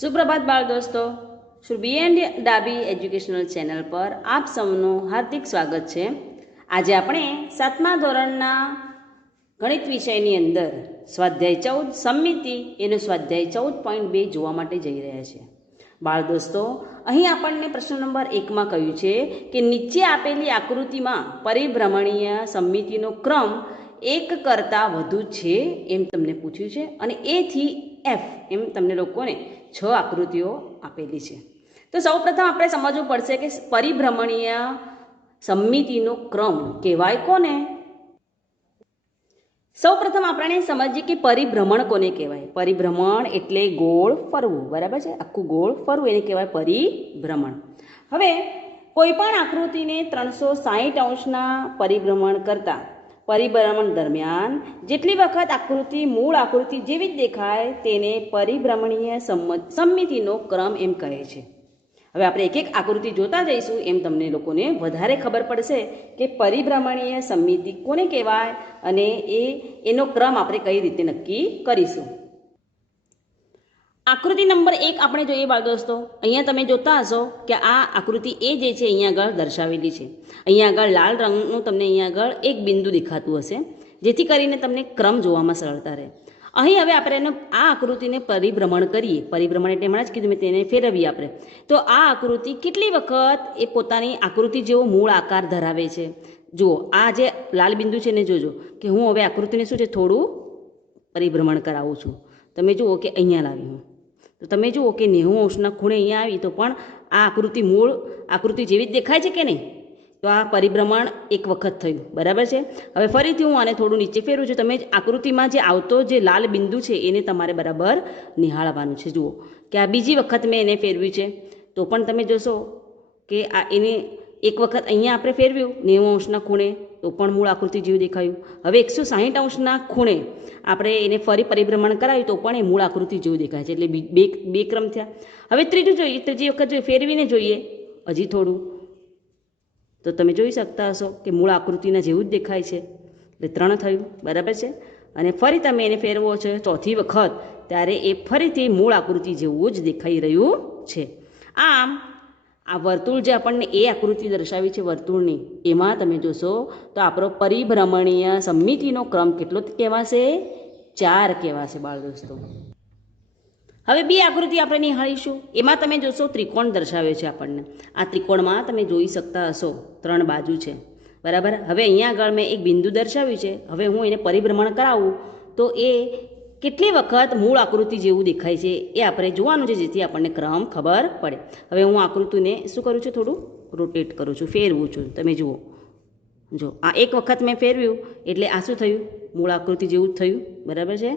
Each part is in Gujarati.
सुप्रभात बाल दोस्तों, Shri B and Dabi educational channel पर आप સૌનું હાર્દિક સ્વાગત છે। આજે આપણે 7મા ધોરણના ગણિત વિષયની અંદર સ્વાધ્યાય 14 સમિતિ એનો સ્વાધ્યાય 14.2 જોવા માટે જઈ રહ્યા છે। બાળ દોસ્તો, અહીં આપણને પ્રશ્ન નંબર 1 માં કહ્યું છે કે નીચે આપેલી આકૃતિમાં પરિભ્રમણીય સમિતિનો ક્રમ એક કરતાં વધુ છે એમ તમને પૂછ્યું છે અને એ થી એફ એમ તમને લોકોને 6 આકૃતિઓ આપેલી છે। તો સૌપ્રથમ આપણે સમજવું પડશે કે પરિભ્રમણીય સમિતિનો ક્રમ કહેવાય કોને। સૌપ્રથમ આપણે સમજીએ કે પરિભ્રમણ કોને કહેવાય। પરિભ્રમણ એટલે ગોળ ફરવું, બરાબર છે। આખું ગોળ ફરવું એને કહેવાય પરિભ્રમણ। હવે કોઈ પણ આકૃતિને 360 અંશના પરિભ્રમણ કરતા પરિભ્રમણ દરમિયાન જેટલી વખત આકૃતિ મૂળ આકૃતિ જેવી જ દેખાય તેને પરિભ્રમણીય સમિતિનો ક્રમ એમ કહે છે। હવે આપણે એક એક આકૃતિ જોતા જઈશું એમ તમને લોકોને વધારે ખબર પડશે કે પરિભ્રમણીય સમિતિ કોને કહેવાય અને એનો ક્રમ આપણે કઈ રીતે નક્કી કરીશું। આકૃતિ નંબર 1 આપણે જોઈએ બાળ દોસ્તો। અહીંયા તમે જોતા હશો કે આ આકૃતિ એ જે છે અહીંયા આગળ દર્શાવેલી છે। અહીંયા આગળ લાલ રંગનું તમને અહીંયા આગળ એક બિંદુ દેખાતું હશે જેથી કરીને તમને ક્રમ જોવામાં સરળતા રહે। અહીં હવે આપણે આ આકૃતિને પરિભ્રમણ કરીએ। પરિભ્રમણ એટલે હમણાં જ કીધું મેં, તેને ફેરવીએ આપણે। તો આ આકૃતિ કેટલી વખત એ પોતાની આકૃતિ જેવો મૂળ આકાર ધરાવે છે। જુઓ, આ જે લાલ બિંદુ છે ને જોજો કે હું હવે આકૃતિને શું છે થોડું પરિભ્રમણ કરાવું છું। તમે જુઓ કે અહીંયા લાવી હું, તો તમે જુઓ કે 90 અંશના ખૂણે અહીંયા આવી તો પણ આ આકૃતિ મૂળ આકૃતિ જેવી જ દેખાય છે કે નહીં? તો આ પરિભ્રમણ એક વખત થયું, બરાબર છે। હવે ફરીથી હું આને થોડું નીચે ફેરવું છું। તમે આકૃતિમાં જે આવતો જે લાલ બિંદુ છે એને તમારે બરાબર નિહાળવાનું છે। જુઓ કે આ બીજી વખત મેં એને ફેરવ્યું છે તો પણ તમે જોશો કે આ એને એક વખત અહીંયા આપણે ફેરવ્યું 90 અંશના ખૂણે તો પણ મૂળ આકૃતિ જેવું દેખાયું। હવે 160 અંશના ખૂણે આપણે એને ફરી પરિભ્રમણ કરાવ્યું તો પણ એ મૂળ આકૃતિ જેવું દેખાય છે, એટલે બે ક્રમ થયા। હવે ત્રીજું જોઈએ, ત્રીજી વખત જો ફેરવીને જોઈએ હજી થોડું તો તમે જોઈ શકતા હશો કે મૂળ આકૃતિના જેવું જ દેખાય છે, એટલે 3 થયું, બરાબર છે। અને ફરી તમે એને ફેરવો છે ચોથી વખત ત્યારે એ ફરીથી મૂળ આકૃતિ જેવું જ દેખાઈ રહ્યું છે। આમ આ વર્તુળ જે આપણને એ આકૃતિ દર્શાવી છે વર્તુળની, એમાં તમે જોશો તો આપણો પરિભ્રમણીય સમિતિનો ક્રમ કેટલો કહેવાશે? 4 કહેવાશે બાળ દોસ્તો। હવે બે આકૃતિ આપણે નિહાળીશું। એમાં તમે જોશો ત્રિકોણ દર્શાવે છે આપણને। આ ત્રિકોણમાં તમે જોઈ શકતા હશો 3 બાજુ છે, બરાબર। હવે અહીંયા આગળ મેં એક બિંદુ દર્શાવ્યું છે। હવે હું એને પરિભ્રમણ કરાવું તો એ કેટલી વખત મૂળ આકૃતિ જેવું દેખાય છે એ આપણે જોવાનું છે જેથી આપણને ક્રમ ખબર પડે। હવે હું આકૃતિને શું કરું છું, થોડું રોટેટ કરું છું, ફેરવું છું। તમે જુઓ, જો આ એક વખત મેં ફેરવ્યું એટલે આ શું થયું? મૂળ આકૃતિ જેવું જ થયું, બરાબર છે?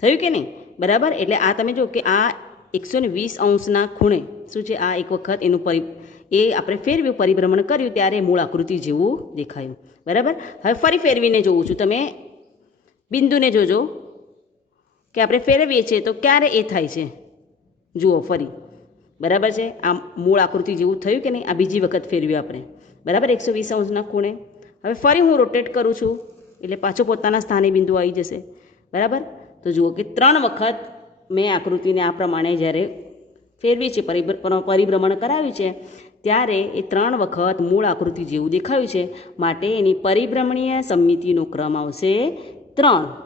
થયું કે નહીં? બરાબર। એટલે આ તમે જુઓ કે આ 120 અંશના ખૂણે શું છે, આ એક વખત એનું એ આપણે ફેરવ્યું, પરિભ્રમણ કર્યું ત્યારે મૂળ આકૃતિ જેવું દેખાયું, બરાબર। હવે ફરી ફેરવીને જોઉં છું। તમે બિંદુને જોજો કે આપણે ફેરવીએ છીએ તો ક્યારે એ થાય છે, જુઓ ફરી, બરાબર છે? આ મૂળ આકૃતિ જેવું થયું કે નહીં? આ બીજી વખત ફેરવ્યું આપણે, બરાબર, 120 અંશના ખૂણે। હવે ફરી હું રોટેટ કરું છું એટલે પાછો પોતાના સ્થાને બિંદુ આવી જશે, બરાબર। તો જુઓ કે 3 વખત મેં આકૃતિને આ પ્રમાણે જ્યારે ફેરવી છે, પરિભ્રમણ કરાવ્યું છે ત્યારે એ 3 વખત મૂળ આકૃતિ જેવું દેખાયું છે, માટે એની પરિભ્રમણીય સમિતિનો ક્રમ આવશે 3।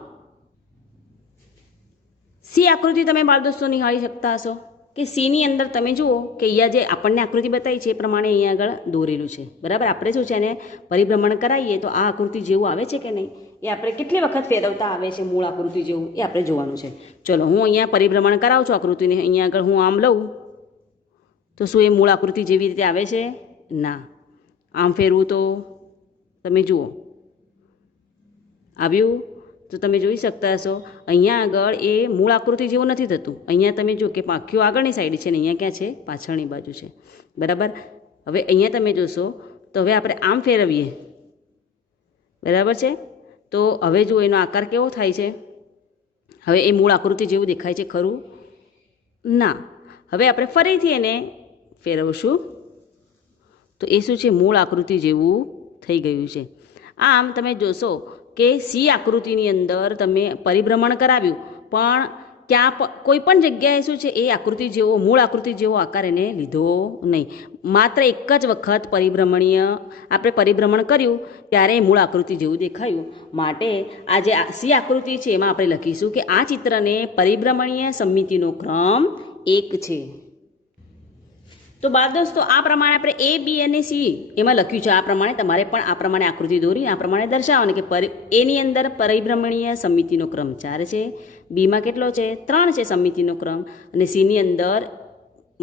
સી આકૃતિ તમે બાળ દોસ્તો નિહાળી શકતા હશો કે સીની અંદર તમે જુઓ કે અહીંયા જે આપણને આકૃતિ બતાવી છે એ પ્રમાણે અહીંયા આગળ દોરેલું છે, બરાબર। આપણે શું છે એને પરિભ્રમણ કરાવીએ તો આ આકૃતિ જેવું આવે છે કે નહીં એ આપણે કેટલી વખત ફેરવતા આવે છે મૂળ આકૃતિ જેવું એ આપણે જોવાનું છે। ચલો હું અહીંયા પરિભ્રમણ કરાવું છું આકૃતિને। અહીંયા આગળ હું આમ લઉં તો શું એ મૂળ આકૃતિ જેવી રીતે આવે છે? ના। આમ ફેરવું તો તમે જુઓ આવ્યું, તો તમે જોઈ શકતા હશો અહીંયા આગળ એ મૂળ આકૃતિ જેવું નથી થતું। અહીંયા તમે જુઓ કે પાંખીઓ આગળની સાઈડ છે ને અહીંયા ક્યાં છે? પાછળની બાજુ છે, બરાબર। હવે અહીંયા તમે જોશો તો હવે આપણે આમ ફેરવીએ, બરાબર છે? તો હવે જુઓ એનો આકાર કેવો થાય છે? હવે એ મૂળ આકૃતિ જેવું દેખાય છે ખરું? ના। હવે આપણે ફરીથી એને ફેરવશું તો એ શું છે? મૂળ આકૃતિ જેવું થઈ ગયું છે। આમ તમે જોશો કે સી આકૃતિની અંદર તમે પરિભ્રમણ કરાવ્યું પણ કોઈ પણ જગ્યાએ શું છે એ આકૃતિ જેવો મૂળ આકૃતિ જેવો આકાર એને લીધો નહીં. માત્ર એક જ વખત આપણે પરિભ્રમણ કર્યું ત્યારે મૂળ આકૃતિ જેવું દેખાયું. માટે આ જે સી આકૃતિ છે એમાં આપણે લખીશું કે આ ચિત્રને પરિભ્રમણીય સમમિતિનો ક્રમ 1 છે. તો બાળ દોસ્તો આ પ્રમાણે આપણે એ બી અને સી એમાં લખ્યું છે. આ પ્રમાણે તમારે પણ આ પ્રમાણે આકૃતિ દોરી આ પ્રમાણે દર્શાવવાની કે એની અંદર પરિભ્રમણીય સમમિતિનો ક્રમ 4 છે, બીમાં કેટલો છે 3 છે સમમિતિનો ક્રમ, અને સીની અંદર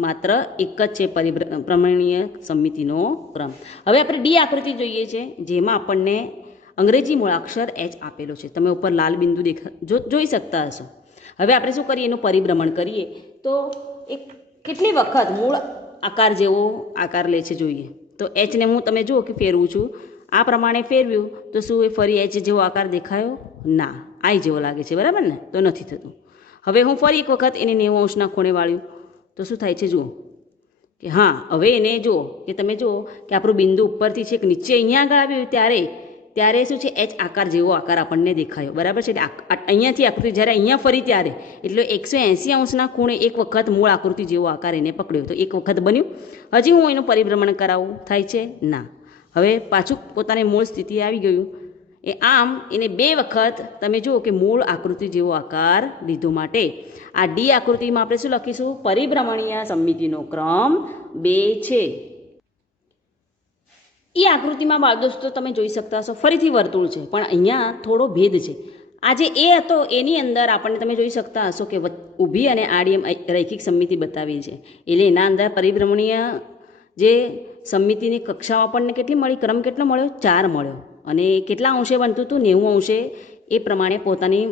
માત્ર એક જ છે પરિભ્રમણીય સમમિતિનો ક્રમ. હવે આપણે ડી આકૃતિ જોઈએ છે જેમાં આપણને અંગ્રેજી મૂળાક્ષર H આપેલો છે. તમે ઉપર લાલ બિંદુ જોઈ શકતા હશો. હવે આપણે શું કરીએ એનું પરિભ્રમણ કરીએ તો એક કેટલી વખત મૂળ આકાર જેવો આકાર લે છે જોઈએ. તો એચને હું તમે જુઓ કે ફેરવું છું, આ પ્રમાણે ફેરવ્યું તો શું એ ફરી એચ જેવો આકાર દેખાયો? ના, આઈ જેવો લાગે છે, બરાબર ને? તો નથી થતું. હવે હું ફરી એક વખત એને 90 અંશના ખૂણે વાળ્યું તો શું થાય છે જુઓ કે હા, હવે એને જુઓ કે તમે જુઓ કે આપણું બિંદુ ઉપરથી છે કે નીચે અહીંયા આગળ આવ્યું ત્યારે શું છે એચ આકાર જેવો આકાર આપણને દેખાયો, બરાબર છે? એટલે અહીંયાથી આકૃતિ જ્યારે અહીંયા ફરી ત્યારે એટલે 180 અંશના ખૂણે એક વખત મૂળ આકૃતિ જેવો આકાર એને પકડ્યો. તો એક વખત બન્યું. હજી હું એનું પરિભ્રમણ કરાવું, થાય છે? ના. હવે પાછું પોતાની મૂળ સ્થિતિ આવી ગયું. આમ એને 2 વખત તમે જુઓ કે મૂળ આકૃતિ જેવો આકાર લીધો. માટે આ ડી આકૃતિમાં આપણે શું લખીશું? પરિભ્રમણીય સમમિતિનો ક્રમ 2 છે. એ આકૃતિમાં બાળ દોસ્તો તમે જોઈ શકતા હશો ફરીથી વર્તુળ છે, પણ અહીંયા થોડો ભેદ છે. આ જે એ હતો એની અંદર આપણને તમે જોઈ શકતા હશો કે ઊભી અને આડી એમ રૈખિક સમમિતિ બતાવી છે. એટલે એના અંદર પરિભ્રમણીય જે સમમિતિની કક્ષાઓ આપણને કેટલી મળી? ક્રમ કેટલો મળ્યો? 4 મળ્યો. અને કેટલા અંશે બનતું હતું? 90 અંશે એ પ્રમાણે પોતાની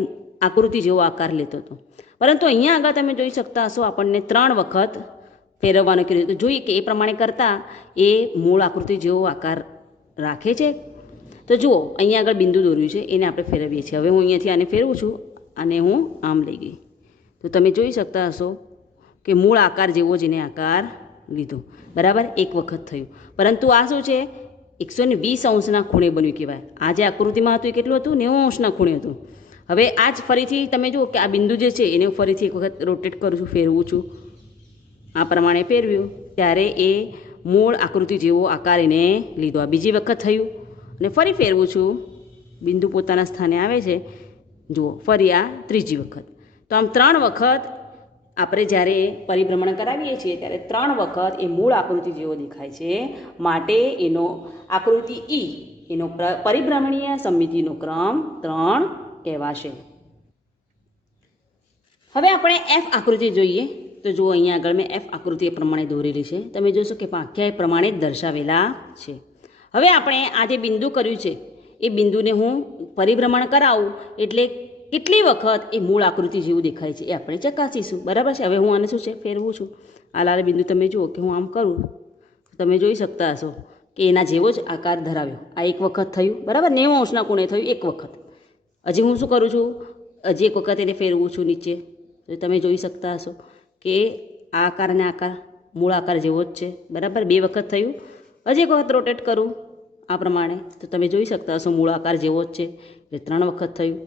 આકૃતિ જેવો આકાર લેતો હતો. પરંતુ અહીંયા આગળ તમે જોઈ શકતા હશો આપણને 3 વખત ફેરવવાનું કર્યું. તો જોઈએ કે એ પ્રમાણે કરતાં એ મૂળ આકૃતિ જેવો આકાર રાખે છે. તો જુઓ અહીંયા આગળ બિંદુ દોર્યું છે એને આપણે ફેરવીએ છીએ. હવે હું અહીંયાથી આને ફેરવું છું, અને હું આમ લઈ ગઈ તો તમે જોઈ શકતા હશો કે મૂળ આકાર જેવો જ એને આકાર લીધો, બરાબર? એક વખત થયું. પરંતુ આ શું છે? 120 અંશના ખૂણે બન્યું કહેવાય. આ જે આકૃતિમાં હતું એ કેટલું હતું? 90 અંશના ખૂણે હતું. હવે આ જ ફરીથી તમે જુઓ કે આ બિંદુ જે છે એને હું ફરીથી એક વખત રોટેટ કરું છું, ફેરવું છું. આ પ્રમાણે ફેરવ્યું ત્યારે એ મૂળ આકૃતિ જેવો આકાર એને લીધો. આ બીજી વખત થયું. અને ફરી ફેરવું છું, બિંદુ પોતાના સ્થાને આવે છે. જુઓ ફરી આ ત્રીજી વખત. તો આમ 3 વખત આપણે જ્યારે પરિભ્રમણ કરાવીએ છીએ ત્યારે 3 વખત એ મૂળ આકૃતિ જેવો દેખાય છે. માટે એનો આકૃતિ ઈ એનો પરિભ્રમણીય સમમિતિનો ક્રમ 3 કહેવાશે. હવે આપણે એફ આકૃતિ જોઈએ. તો જુઓ અહીંયા આગળ મેં એફ આકૃતિ એ પ્રમાણે દોરેલી છે. તમે જોશો કે પાંખ્યા એ પ્રમાણે જ દર્શાવેલા છે. હવે આપણે આ જે બિંદુ કર્યું છે એ બિંદુને હું પરિભ્રમણ કરાવું એટલે કેટલી વખત એ મૂળ આકૃતિ જેવું દેખાય છે એ આપણે ચકાસીશું, બરાબર છે? હવે હું આને શું છે ફેરવું છું. આ લાલ બિંદુ તમે જુઓ કે હું આમ કરું તમે જોઈ શકતા હશો કે એના જેવો જ આકાર ધરાવ્યો. આ એક વખત થયું, બરાબર? 90 અંશના ખૂણે થયું એક વખત. હજી હું શું કરું છું? હજી એક વખત એને ફેરવું છું નીચે. તો તમે જોઈ શકતા હશો કે આ આકાર અને આકાર મૂળ આકાર જેવો જ છે, બરાબર? 2 વખત થયું. હજી એક વખત રોટેટ કરું આ પ્રમાણે તો તમે જોઈ શકતા હશો મૂળ આકાર જેવો જ છે. એટલે 3 વખત થયું.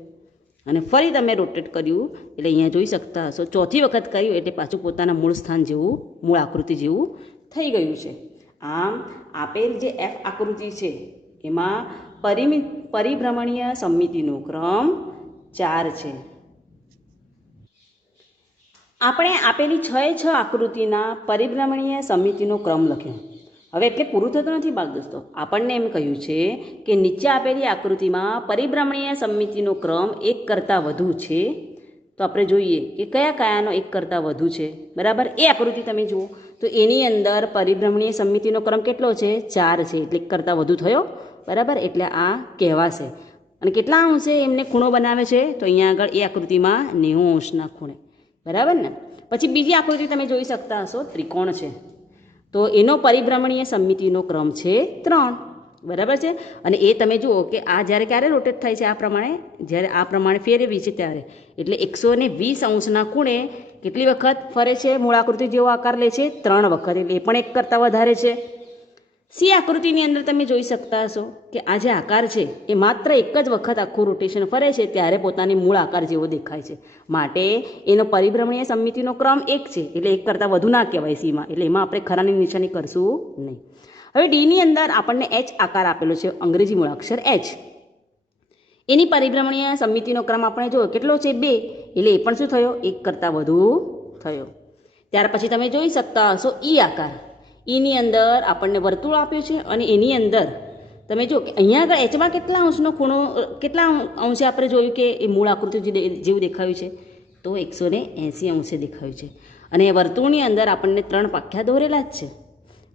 અને ફરી તમે રોટેટ કર્યું એટલે અહીંયા જોઈ શકતા હશો 4થી વખત કર્યું એટલે પાછું પોતાના મૂળ સ્થાન જેવું મૂળ આકૃતિ જેવું થઈ ગયું છે. આમ આપેલ જે એફ આકૃતિ છે એમાં પરિભ્રમણીય સમમિતિનો ક્રમ 4 છે. આપણે આપેલી 6 આકૃતિના પરિભ્રમણીય સમમિતિનો ક્રમ લખ્યો. હવે એટલે પૂરું થતું નથી બાળ દોસ્તો. આપણને એમ કહ્યું છે કે નીચે આપેલી આકૃતિમાં પરિભ્રમણીય સમમિતિનો ક્રમ 1 કરતાં વધુ છે. તો આપણે જોઈએ કે કયા કયાનો 1 કરતાં વધુ છે, બરાબર? એ આકૃતિ તમે જુઓ તો એની અંદર પરિભ્રમણીય સમમિતિનો ક્રમ કેટલો છે? 4 છે. એટલે 1 કરતાં વધુ થયો, બરાબર? એટલે આ કહેવાશે. અને કેટલા અંશે એમને ખૂણો બનાવે છે? તો અહીંયા આગળ એ આકૃતિમાં 90 અંશના ખૂણે, બરાબર ને? પછી બીજી આકૃતિ તમે જોઈ શકતા હશો ત્રિકોણ છે. તો એનો પરિભ્રમણીય સમમિતિનો ક્રમ છે 3, બરાબર છે? અને એ તમે જુઓ કે આ જ્યારે ક્યારે રોટેટ થાય છે? આ પ્રમાણે જ્યારે આ પ્રમાણે ફેરવી છે ત્યારે. એટલે 120 અંશના ખૂણે કેટલી વખત ફરે છે? મૂળ આકૃતિ જેવો આકાર લે છે 3 વખત. એટલે એ પણ 1 કરતાં વધારે છે. સી આકૃતિની અંદર તમે જોઈ શકતા હશો કે આ જે આકાર છે એ માત્ર એક જ વખત આખું રોટેશન ફરે છે ત્યારે પોતાની મૂળ આકાર જેવો દેખાય છે, માટે એનો પરિભ્રમણીય સમમિતિનો ક્રમ એક છે, એટલે એક કરતાં વધુ ના કહેવાય સીમાં, એટલે એમાં આપણે ખરાની નિશાની કરશું નહીં. હવે ડીની અંદર આપણને એચ આકાર આપેલો છે, અંગ્રેજી મૂળાક્ષર એચ. એની પરિભ્રમણીય સમમિતિનો ક્રમ આપણે જોયો કેટલો છે 2, એટલે એ પણ શું થયો, એક કરતાં વધુ થયો. ત્યાર પછી તમે જોઈ શકતા હશો ઈ આકાર. ઈની અંદર આપણને વર્તુળ આપ્યું છે અને એની અંદર તમે જો કે અહીંયા આગળ એચમાં કેટલા અંશનો ખૂણો, કેટલા અંશે આપણે જોયું કે એ મૂળ આકૃતિ જેવું દેખાયું છે, તો 180 અંશે દેખાયું છે. અને વર્તુળની અંદર આપણને 3 પાખ્યા દોરેલા જ છે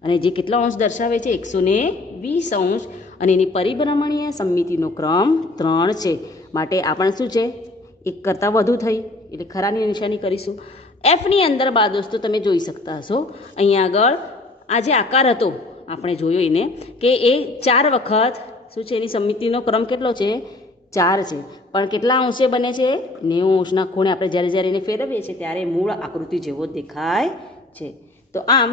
અને જે કેટલા અંશ દર્શાવે છે 120 અંશ, અને એની પરિભ્રમણીય સમમિતિનો ક્રમ 3 છે, માટે આપણે શું છે, એક કરતાં વધુ થઈ, એટલે ખરાની નિશાની કરીશું. એફની અંદર બાદ દોસ્તો તમે જોઈ શકતા હશો અહીંયા આગળ આ જે આકાર હતો આપણે જોયો એને કે એ 4 વખત શું છે, એની સમમિતિનો ક્રમ કેટલો છે, 4 છે, પણ કેટલા અંશે બને છે, 90 અંશના ખૂણે આપણે જ્યારે એને ફેરવીએ છીએ ત્યારે મૂળ આકૃતિ જેવો દેખાય છે. તો આમ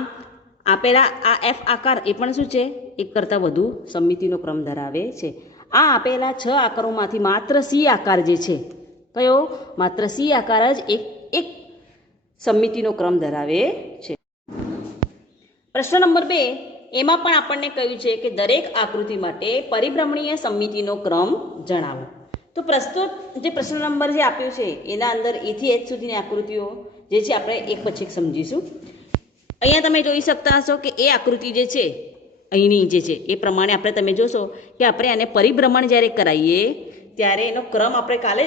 આપેલા આ એફ આકાર એ પણ શું છે, એક કરતાં વધુ સમમિતિનો ક્રમ ધરાવે છે. આ આપેલા 6 આકારોમાંથી માત્ર સી આકાર જે છે, કયો, માત્ર સી આકાર જ એક સમમિતિનો ક્રમ ધરાવે છે. પ્રશ્ન નંબર 2, એમાં પણ આપણને કહ્યું છે કે દરેક આકૃતિ માટે પરિભ્રમણીય સમમિતિનો ક્રમ જણાવો. તો પ્રસ્તુત જે પ્રશ્ન નંબર જે આપ્યું છે એના અંદર એ થી એચ સુધીની આકૃતિઓ જે છે આપણે એક પછી એક સમજીશું. અહીંયા તમે જોઈ શકતા હશો કે એ આકૃતિ જે છે અહીંની જે છે એ પ્રમાણે આપણે તમે જોશો કે આપણે આને પરિભ્રમણ જ્યારે કરાવીએ ત્યારે એનો ક્રમ આપણે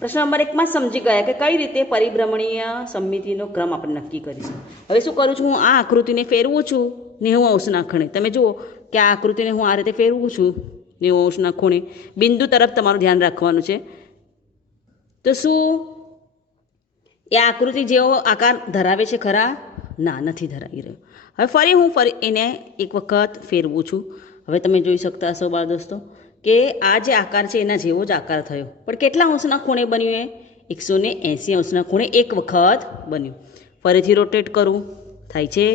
પ્રશ્ન નંબર 1માં સમજી ગયા કે કઈ રીતે પરિભ્રમણીય સમમિતિનો ક્રમ આપણે નક્કી કરીશું. હવે શું કરું છું, હું આ આકૃતિને ફેરવું છું 90 અંશના ખૂણે. તમે જુઓ કે આ આકૃતિને હું આ રીતે ફેરવું છું 90 અંશના ખૂણે, બિંદુ તરફ તમારું ધ્યાન રાખવાનું છે. તો શું એ આકૃતિ જેવો આકાર ધરાવે છે ખરા? ના, નથી ધરાવી રહ્યો. હવે હું એને એક વખત ફેરવું છું. હવે તમે જોઈ શકતા હશો બાળ દોસ્તો કે આ જે આકાર છે એના જેવો જ આકાર થયો, પણ કેટલા અંશના ખૂણે બન્યું, એ 180 અંશના ખૂણે એક વખત બન્યું. ફરીથી રોટેટ કરું, થાય છે?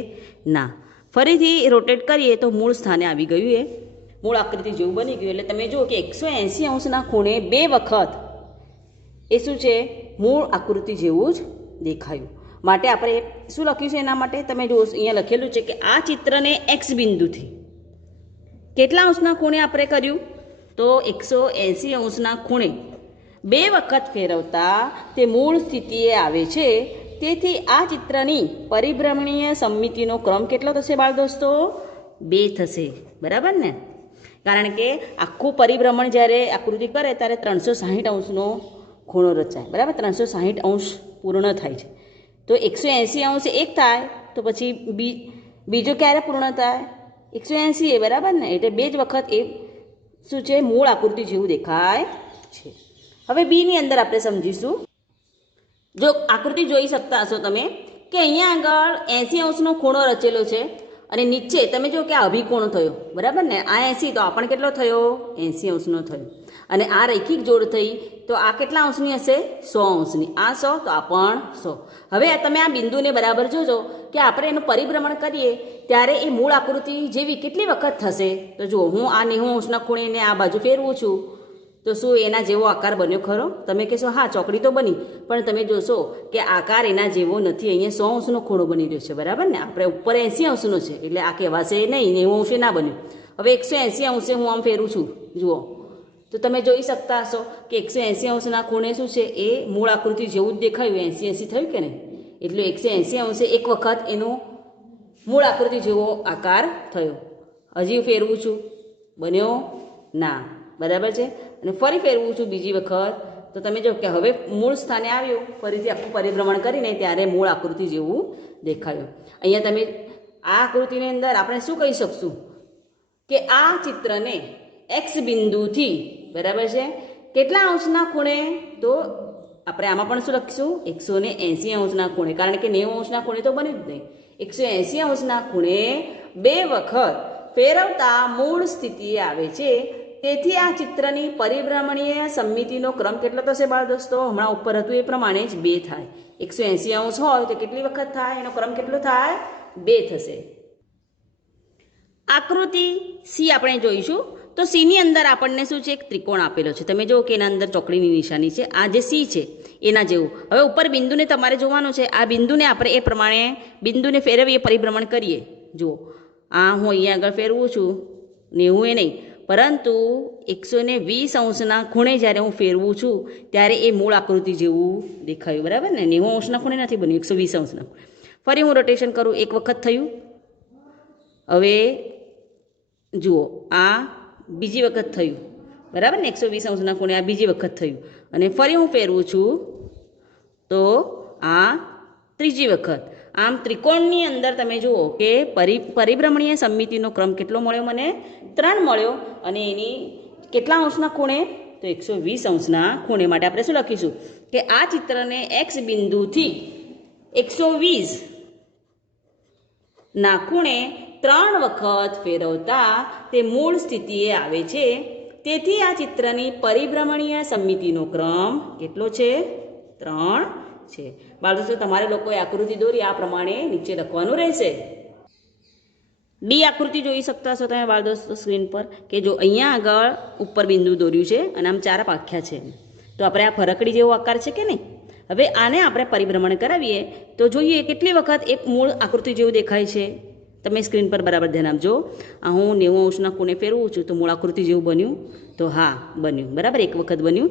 ના. ફરીથી રોટેટ કરીએ તો મૂળ સ્થાને આવી ગયું, એ મૂળ આકૃતિ જેવું બની ગયું. એટલે તમે જુઓ કે 180 અંશના ખૂણે 2 વખત એ શું છે, મૂળ આકૃતિ જેવું જ દેખાયું. માટે આપણે શું લખ્યું છે એના માટે તમે જુઓ અહીંયા લખેલું છે કે આ ચિત્રને એક્સ બિંદુથી કેટલા અંશના ખૂણે આપણે કર્યું, તો 180 અંશના ખૂણે 2 વખત ફેરવતા તે મૂળ સ્થિતિએ આવે છે. તેથી આ ચિત્રની પરિભ્રમણીય સમમિતિનો ક્રમ કેટલો થશે બાળ દોસ્તો? 2 થશે, બરાબર ને? કારણ કે આખું પરિભ્રમણ જ્યારે આકૃતિ કરે ત્યારે 360 અંશનો ખૂણો રચાય, બરાબર? 360 અંશ પૂર્ણ થાય છે. તો 180 અંશ એક થાય તો પછી બીજો ક્યારે પૂર્ણ થાય? 180 એ, બરાબર ને? એટલે 2 જ વખત એ શું છે, મૂળ આકૃતિ જેવું દેખાય છે. હવે બીની અંદર આપણે સમજીશું. જો આકૃતિ જોઈ શકતા હશો તમે કે અહીંયા આગળ 80 અંશનો ખૂણો રચેલો છે અને નીચે તમે જો કે આ અભિકોણ થયો, બરાબર ને? આ 80 તો આ પણ કેટલો થયો? 80 અંશનો થયો. અને આ રૈખિક જોડ થઈ તો આ કેટલા અંશની હશે? 100 અંશની. આ 100 તો આ પણ 100. હવે તમે આ બિંદુને બરાબર જોજો કે આપણે એનું પરિભ્રમણ કરીએ ત્યારે એ મૂળ આકૃતિ જેવી કેટલી વખત થશે. તો જુઓ, હું આ 90 અંશના ખૂણેને આ બાજુ ફેરવું છું તો શું એના જેવો આકાર બન્યો ખરો? તમે કહેશો હા, ચોકડી તો બની, પણ તમે જોશો કે આકાર એના જેવો નથી. અહીંયા 100 અંશનો ખૂણો બની રહ્યો છે, બરાબર ને? આપણે ઉપર 80 અંશનો છે એટલે આ કહેવાશે નહીં, 90 અંશે ના બન્યું. હવે 180 અંશે હું આમ ફેરું છું, જુઓ તો તમે જોઈ શકતા હશો કે 180 અંશના ખૂણે શું છે, એ મૂળ આકૃતિ જેવું જ દેખાયું. 80 થયું કે નહીં? એટલે 180 અંશે એક વખત એનો મૂળ આકૃતિ જેવો આકાર થયો. હજી ફેરવું છું, બન્યો ના, બરાબર છે? અને ફરી ફેરવું છું બીજી વખત તો તમે જો કે હવે મૂળ સ્થાને આવ્યું, ફરીથી આખું પરિભ્રમણ કરીને ત્યારે મૂળ આકૃતિ જેવું દેખાયું. અહીંયા તમે આ આકૃતિની અંદર આપણે શું કહી શકશું કે આ ચિત્રને એક્સ બિંદુથી, બરાબર છે, કેટલા અંશના ખૂણે? તો આપણે આમાં પણ શું લખીશું? 180 અંશના ખૂણે, કારણ કે 90 અંશના ખૂણે તો બની જ નહીં. 180 અંશના ખૂણે 2 વખત ફેરવતા મૂળ સ્થિતિએ આવે છે. તેથી આ ચિત્રની પરિભ્રમણીય સમમિતિનો ક્રમ કેટલો થશે બાળ દોસ્તો? હમણાં ઉપર હતું એ પ્રમાણે જ 2 થાય. 180 અંશ હોય તો કેટલી વખત થાય? એનો ક્રમ કેટલો થાય? 2 થશે. આકૃતિ સી આપણે જોઈશું. તો સીની અંદર આપણને શું છે, એક ત્રિકોણ આપેલો છે. તમે જુઓ કે એના અંદર ચોકડીની નિશાની છે. આ જે સી છે એના જેવું. હવે ઉપર બિંદુને તમારે જોવાનું છે. આ બિંદુને આપણે એ પ્રમાણે બિંદુને ફેરવીએ, પરિભ્રમણ કરીએ. જુઓ, આ હું અહીંયા આગળ ફેરવું છું, 90 એ નહીં, પરંતુ 120 ખૂણે જ્યારે હું ફેરવું છું ત્યારે એ મૂળ આકૃતિ જેવું દેખાયું. બરાબર ને? 90 ખૂણે નથી બન્યું, 120 ફરી હું રોટેશન કરું, એક વખત થયું. હવે જુઓ, આ બીજી વખત થયું. બરાબર ને? 120 ખૂણે આ બીજી વખત થયું. અને ફરી હું ફેરવું છું તો આ ત્રીજી વખત. આમ ત્રિકોણની અંદર તમે જુઓ કે પરિભ્રમણીય સમમિતિનો ક્રમ કેટલો મળ્યો મને? 3 મળ્યો. અને એની કેટલા અંશના ખૂણે? તો 120 ખૂણે. માટે આપણે શું લખીશું કે આ ચિત્રને એક્સ બિંદુથી 120 ખૂણે 3 વખત ફેરવતા તે મૂળ સ્થિતિએ આવે છે. તેથી આ ચિત્રની પરિભ્રમણીય સમમિતિનો ક્રમ કેટલો છે? 3 છે. બાળદોસ્તો, તમારે લોકોએ આકૃતિ દોરી આ પ્રમાણે નીચે લખવાનું રહેશે. ડી આકૃતિ જોઈ શકતા છો તમે બાળદોસ્તો સ્ક્રીન પર, કે જો અહીંયા આગળ ઉપર બિંદુ દોર્યું છે અને આમ 4 પાખ્યા છે. તો આપણે આ ફરકડી જેવો આકાર છે કે નહીં? હવે આને આપણે પરિભ્રમણ કરાવીએ તો જોઈએ કેટલી વખત એક મૂળ આકૃતિ જેવું દેખાય છે. તમે સ્ક્રીન પર બરાબર ધ્યાન આપજો. આ હું 90 ખૂણે ફેરવું છું તો મૂળ આકૃતિ જેવું બન્યું? તો હા, બન્યું. બરાબર, એક વખત બન્યું.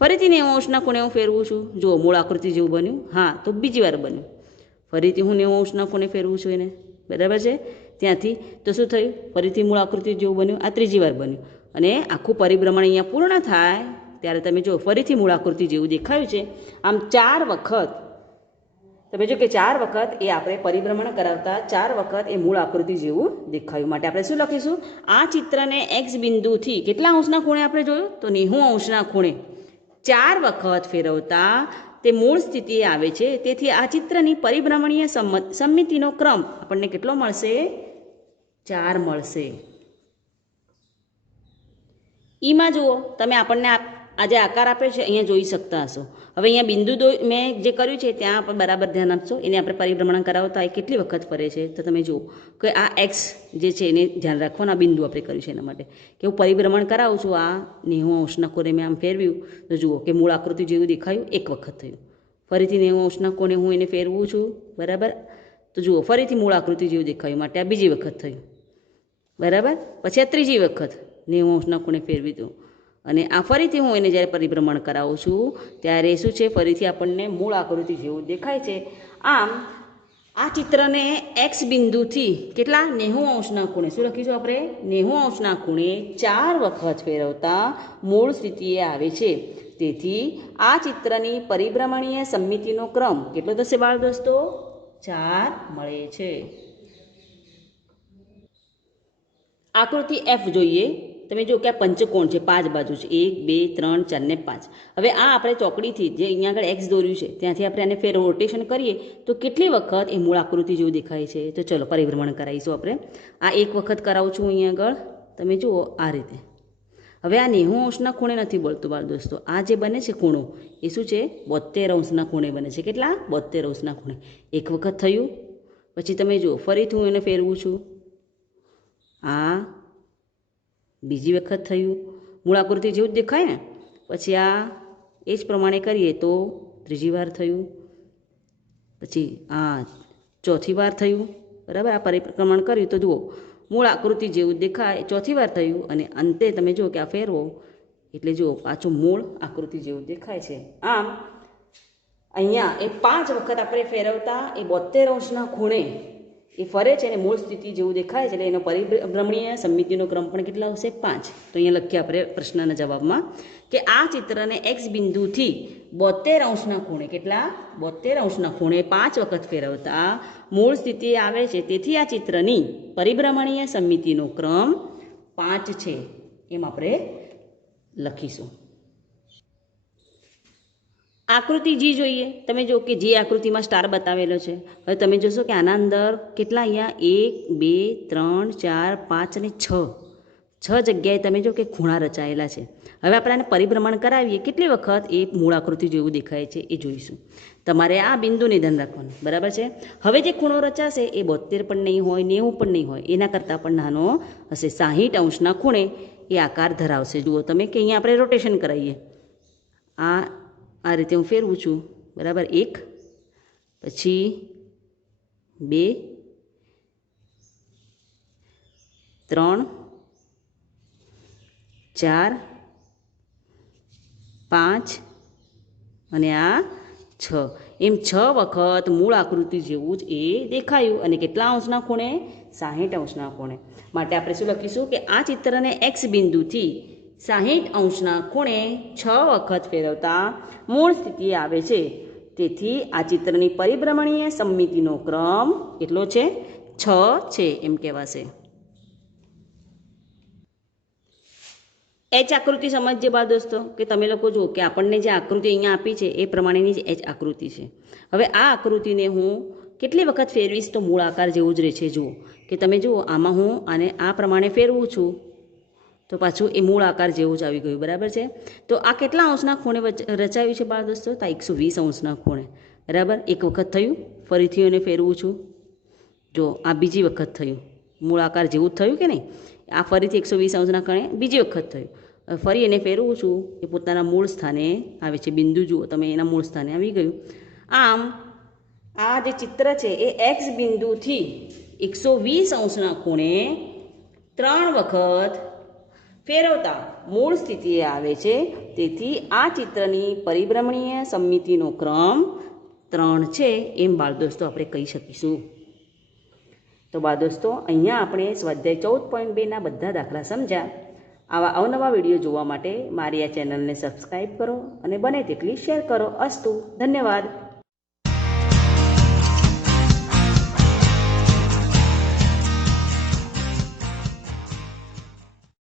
ફરીથી 90 ખૂણે હું ફેરવું છું, જુઓ મૂળ આકૃતિ જેવું બન્યું? હા, તો બીજી વાર બન્યું. ફરીથી હું 90 ખૂણે ફેરવું છું એને. બરાબર છે? ત્યાંથી તો શું થયું? ફરીથી મૂળ આકૃતિ જેવું બન્યું. આ ત્રીજી વાર બન્યું. અને આખું પરિભ્રમણ અહીંયા પૂર્ણ થાય ત્યારે તમે જુઓ ફરીથી મૂળ આકૃતિ જેવું દેખાયું છે. આમ 4 વખત તમે જો કે 4 વખત એ આપણે પરિભ્રમણ કરાવતા 4 વખત એ મૂળ આકૃતિ જેવું દેખાયું. માટે આપણે શું લખીશું? આ ચિત્રને એક્સ બિંદુથી કેટલા અંશના ખૂણે આપણે જોયું? તો 90 ખૂણે 4 વખત ફેરવતા તે મૂળ સ્થિતિએ આવે છે. તેથી આ ચિત્રની પરિભ્રમણીય સમમિતિનો ક્રમ આપણને કેટલો મળશે? 4 મળશે. ઈમાં જુઓ, તમે આપણને આ જે આકાર આપ્યો છે અહીંયા જોઈ શકતા હશો. હવે અહીંયા બિંદુ મેં જે કર્યું છે ત્યાં પણ બરાબર ધ્યાન આપશો. એને આપણે પરિભ્રમણ કરાવતા એ કેટલી વખત ફરે છે? તો તમે જુઓ કે આ એક્સ જે છે એને ધ્યાન રાખવાનું. આ બિંદુ આપણે કર્યું છે એના માટે કે હું પરિભ્રમણ કરાવું છું. આ 90 ખૂણે મેં આમ ફેરવ્યું તો જુઓ કે મૂળ આકૃતિ જેવું દેખાયું, એક વખત થયું. ફરીથી 90 ખૂણે હું એને ફેરવું છું. બરાબર, તો જુઓ ફરીથી મૂળ આકૃતિ જેવું દેખાયું. માટે આ બીજી વખત થયું. બરાબર, પછી આ ત્રીજી વખત 90 ખૂણે ફેરવી દઉં. અને આ ફરીથી હું એને જ્યારે પરિભ્રમણ કરાવું છું ત્યારે શું છે? ફરીથી આપણને મૂળ આકૃતિ જેવું દેખાય છે. આમ આ ચિત્રને એક્સ બિંદુથી કેટલા? 90 ખૂણે. શું લખીશું આપણે? 90 ખૂણે 4 વખત ફેરવતા મૂળ સ્થિતિએ આવે છે. તેથી આ ચિત્રની પરિભ્રમણીય સમમિતિનો ક્રમ કેટલો થશે બાળ દોસ્તો? 4 મળે છે. આકૃતિ એફ જોઈએ. તમે જો કે આ પંચકોણ છે, 5 બાજુ છે, 1 2 3 4 ને 5. હવે આ આપણે ચોકડીથી જે અહીંયા આગળ એક્સ દોર્યું છે ત્યાંથી આપણે આને ફેર રોટેશન કરીએ તો કેટલી વખત એ મૂળ આકૃતિ જેવું દેખાય છે? તો ચલો પરિભ્રમણ કરાવીશું આપણે. આ એક વખત કરાવું છું અહીંયા આગળ. તમે જુઓ આ રીતે. હવે આ 90 ખૂણે નથી બોલતું બાળ દોસ્તો. આ જે બને છે ખૂણો એ શું છે? 72 ખૂણે બને છે. કેટલા? 72 ખૂણે. એક વખત થયું. પછી તમે જુઓ ફરીથી હું એને ફેરવું છું. આ બીજી વખત થયું. મૂળ આકૃતિ જેવું જ દેખાય ને? પછી આ એ જ પ્રમાણે કરીએ તો ત્રીજી વાર થયું. પછી આ ચોથી વાર થયું. બરાબર, આ પરિભ્રમણ કર્યું તો જુઓ મૂળ આકૃતિ જેવું દેખાય. ચોથી વાર થયું અને અંતે તમે જુઓ કે આ ફેરવો એટલે જુઓ પાછું મૂળ આકૃતિ જેવું દેખાય છે. આમ અહીંયા એ 5 વખત આપણે ફેરવતા એ 72 ખૂણે એ ફરે છે અને મૂળ સ્થિતિ જેવું દેખાય છે. એટલે એનો પરિભ્રમણીય સમમિતિનો ક્રમ પણ કેટલા આવશે? 5. તો અહીંયા લખીએ આપણે પ્રશ્નના જવાબમાં કે આ ચિત્રને એક્સ બિંદુથી 72 ખૂણે કેટલા? 72 ખૂણે 5 વખત ફેરવતા મૂળ સ્થિતિ આવે છે. તેથી આ ચિત્રની પરિભ્રમણીય સમમિતિનો ક્રમ 5 છે. એમ આપણે લખીશું. આકૃતિ જી જોઈએ. તમે જો કે જે આકૃતિમાં સ્ટાર બતાવેલો છે. હવે તમે જોશો કે આના અંદર કેટલા અહીંયા 1 2 3 4 5 અને 6 6 જગ્યાએ તમે જો કે ખૂણા રચાયેલા છે. હવે આપણે આને પરિભ્રમણ કરાવીએ કેટલી વખત એ મૂળ આકૃતિ જેવું દેખાય છે એ જોઈશું. તમારે આ બિંદુને ધ્યાન રાખવાનું, બરાબર છે. હવે જે ખૂણો રચાશે એ 72 પણ નહીં હોય, 90 પણ નહીં હોય, એના કરતાં પણ નાનો હશે. 60 અંશના ખૂણે એ આકાર ધરાવશે. જુઓ તમે કે અહીંયા આપણે રોટેશન કરાવીએ, આ રીતે હું ફેરવું છું, બરાબર. 1, પછી 2, 3, 4, 5 અને આ 6. એમ 6 વખત મૂળ આકૃતિ જેવું જ એ દેખાયું. અને કેટલા અંશના ખૂણે? 60 અંશના ખૂણે. માટે આપણે શું લખીશું કે આ ચિત્રને એક્સ બિંદુથી 60 અંશના ખૂણે 6 વખત ફેરવતા મૂળ સ્થિતિએ આવે છે. તેથી આ ચિત્રની પરિભ્રમણીય સમમિતિનો ક્રમ કેટલો છે? 6 છે એમ કહેવાશે. એચ આકૃતિ સમજજે બાળ દોસ્તો, કે તમે લોકો જુઓ કે આપણને જે આકૃતિ અહીંયા આપી છે એ પ્રમાણેની જ એચ આકૃતિ છે. હવે આ આકૃતિને હું કેટલી વખત ફેરવીશ તો મૂળ આકાર જેવું જ રહે છે. જુઓ કે તમે જુઓ, આમાં હું આને આ પ્રમાણે ફેરવું છું તો પાછું એ મૂળ આકાર જેવું જ આવી ગયું, બરાબર છે. તો આ કેટલા અંશના ખૂણે રચાયું છે બાળ દોસ્તો? તો 120 અંશના ખૂણે, બરાબર. એક વખત થયું, ફરીથી એને ફેરવું છું, જો આ બીજી વખત થયું, મૂળ આકાર જેવું જ થયું કે નહીં? આ ફરીથી 120 અંશના ખૂણે બીજી વખત થયું. ફરી એને ફેરવું છું, એ પોતાના મૂળ સ્થાને આવે છે. બિંદુ જુઓ તમે, એના મૂળ સ્થાને આવી ગયું. આમ આ જે ચિત્ર છે એ એક્સ બિંદુથી 120 અંશના ખૂણે 3 વખત ફેરવતા મૂળ સ્થિતિએ આવે છે. તેથી આ ચિત્રની પરિભ્રમણીય સમમિતિનો ક્રમ 3 છે એમ બાળ દોસ્તો આપણે કહી શકીશું. તો બાળ દોસ્તો, અહીંયા આપણે સ્વાધ્યાય 14.2ના બધા દાખલા સમજ્યા. આવા અવનવા વિડીયો જોવા માટે મારી આ ચેનલને સબસ્ક્રાઈબ કરો અને બને તેટલી શેર કરો. અસ્તુ, ધન્યવાદ.